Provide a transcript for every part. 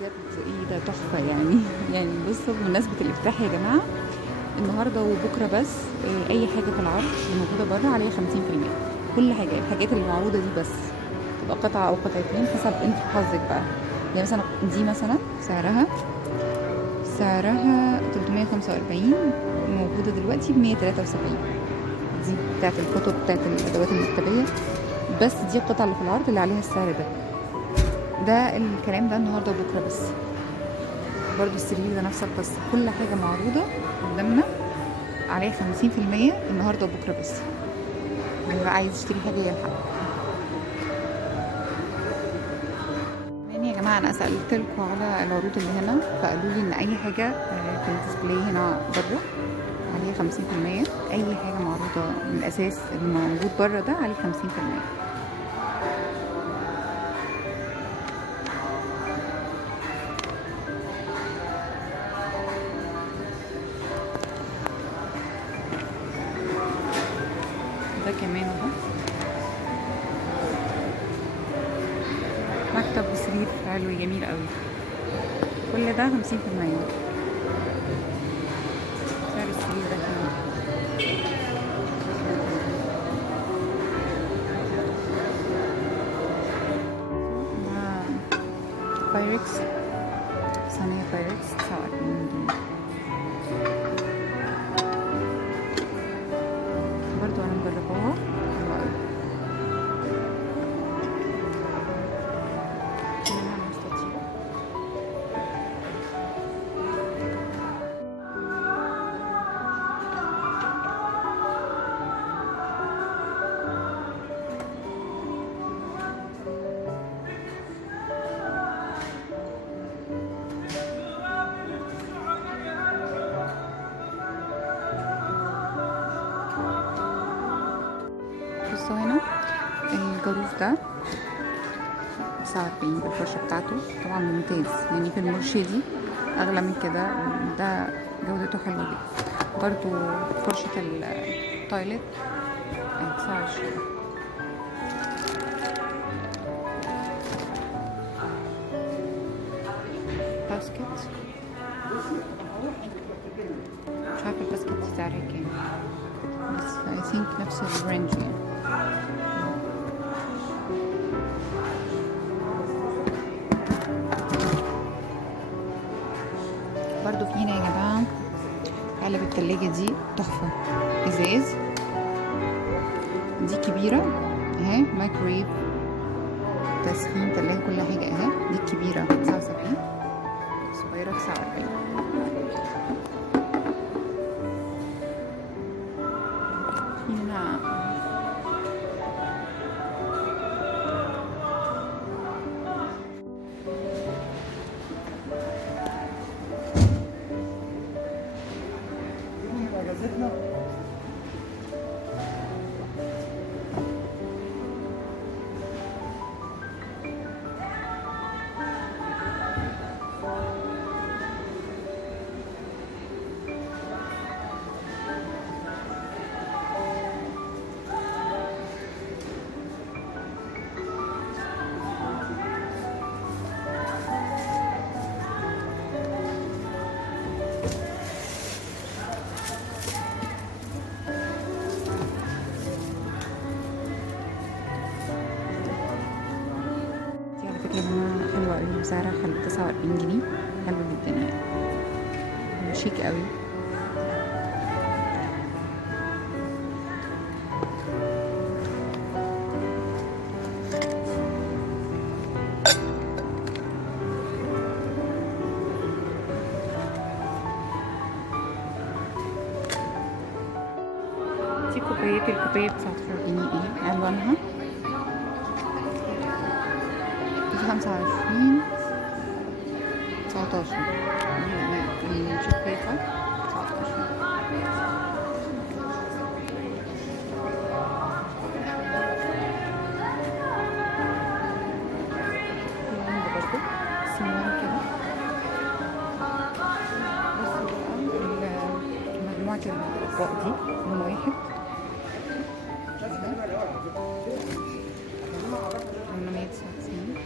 بجد ايه ده تحفة يعني. يعني بصوا بمناسبة الافتتاح يا جماعة، النهاردة وبكرة بس أي حاجة في العرض اللي موجودة بره عليها 50%. كل حاجة، الحاجات اللي معروضة دي بس تبقى قطعة أو قطعتين حسب انت حظك بقى. يعني مثلا دي مثلا سعرها 345، موجودة دلوقتي ب 173. دي بتاعت الكتب بتاعت الأدوات المكتبية، بس دي القطعة اللي في العرض اللي عليها السعر ده. ده الكلام ده النهاردة وبكرة بس. برضو السرير ده نفس القصة، كل حاجة معروضة قدامنا عليها 50% النهاردة وبكرة بس. اللي بقى عايز يشتري حاجة يلحق. يعني يا جماعة أنا سألتلكوا على العروض اللي هنا، فقالوا لي إن أي حاجة في الديسبلاي هنا بره عليها 50%. أي حاجة معروضة من الأساس اللي موجود بره ده عليه 50%. ده كمان اهو مكتب وسرير حلو جميل قوي، كل ده 50%. سعر السرير ده كمان بايركس، صينية بايركس 49 جنيه. برضو أنا مجرباها حلوة أوي. في منها المستطيلة. بصوا هنا الجاروف ده 49 بالفرشة بتاعته، طبعا ممتاز. يعني في المرشدي أغلى من كده، ده جودته حلوة جدا. برضو فرشة التويلت 29. باسكت مش عارفة الباسكت دي سعرها كام، بس I think نفس الرينج يعني. برضو في هنا يا جماعة علب التلاجة دي تحفة، ازاز، دي كبيرة اهي، مايكرويف، تسخين، تلاجة، كل حاجة اهي. دي الكبيرة 79، الصغيرة 49. في هنا حلوة قوي وسعرها حلو، 49 جنيه، حلو جدا يعني، شيك قوي. دي كوبايات، الكوباية ب 19 جنيه ايه ألوانها، دي 25 19 الشوكولاتة 19. العند برضو سيمون كده. بصوا بقى مجموعة الأطباق دي لون واحد 899.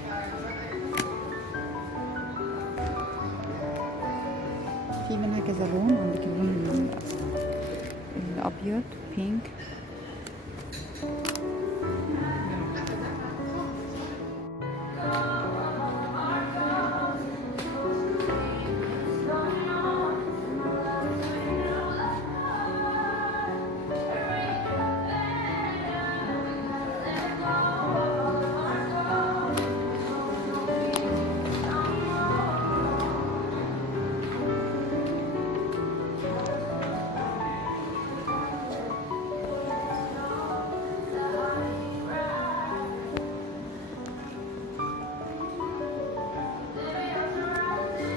في منها كذا لون، عندك اللون الابيض بينك.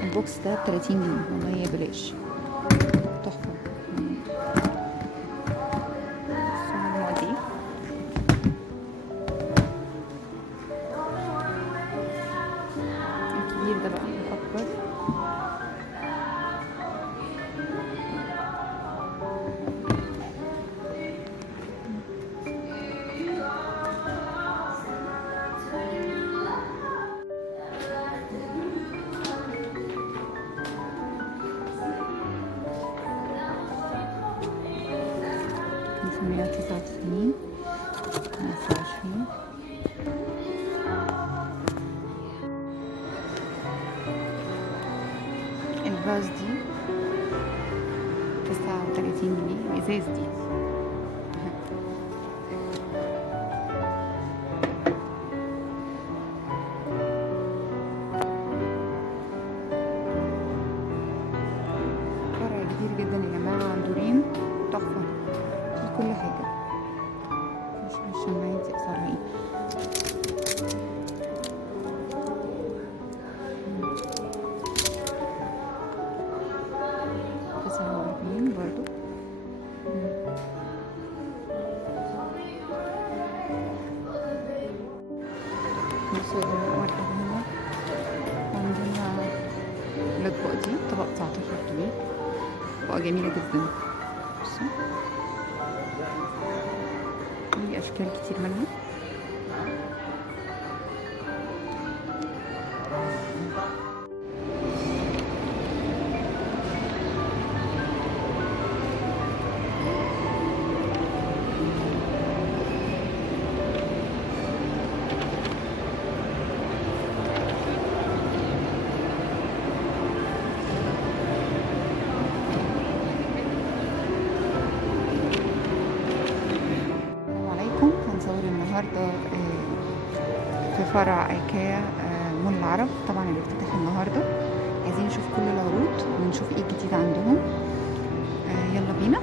البوكس ده ب30 جنيه والله، بلاش، تحفة. الكبير ده بقى الأكبر، خمسمية وتسعة وتسعين، 25. الفاز دي 39 جنيه، ازاز دي. فرع كبير جدا يا جماعة، دورين، تحفة في كل حاجة. مش الشماعات دي اسعارها ايه؟ برضو. بصوا أول حاجة هنا عندنا الأطباق دي، طبق 19 جنيه، أطباق جميلة جدا. بصوا في أشكال كتير منها. النهارده في فرع ايكيا مول العرب، طبعا الافتتاح النهارده. عايزين نشوف كل العروض ونشوف ايه الجديد عندهم. يلا بينا.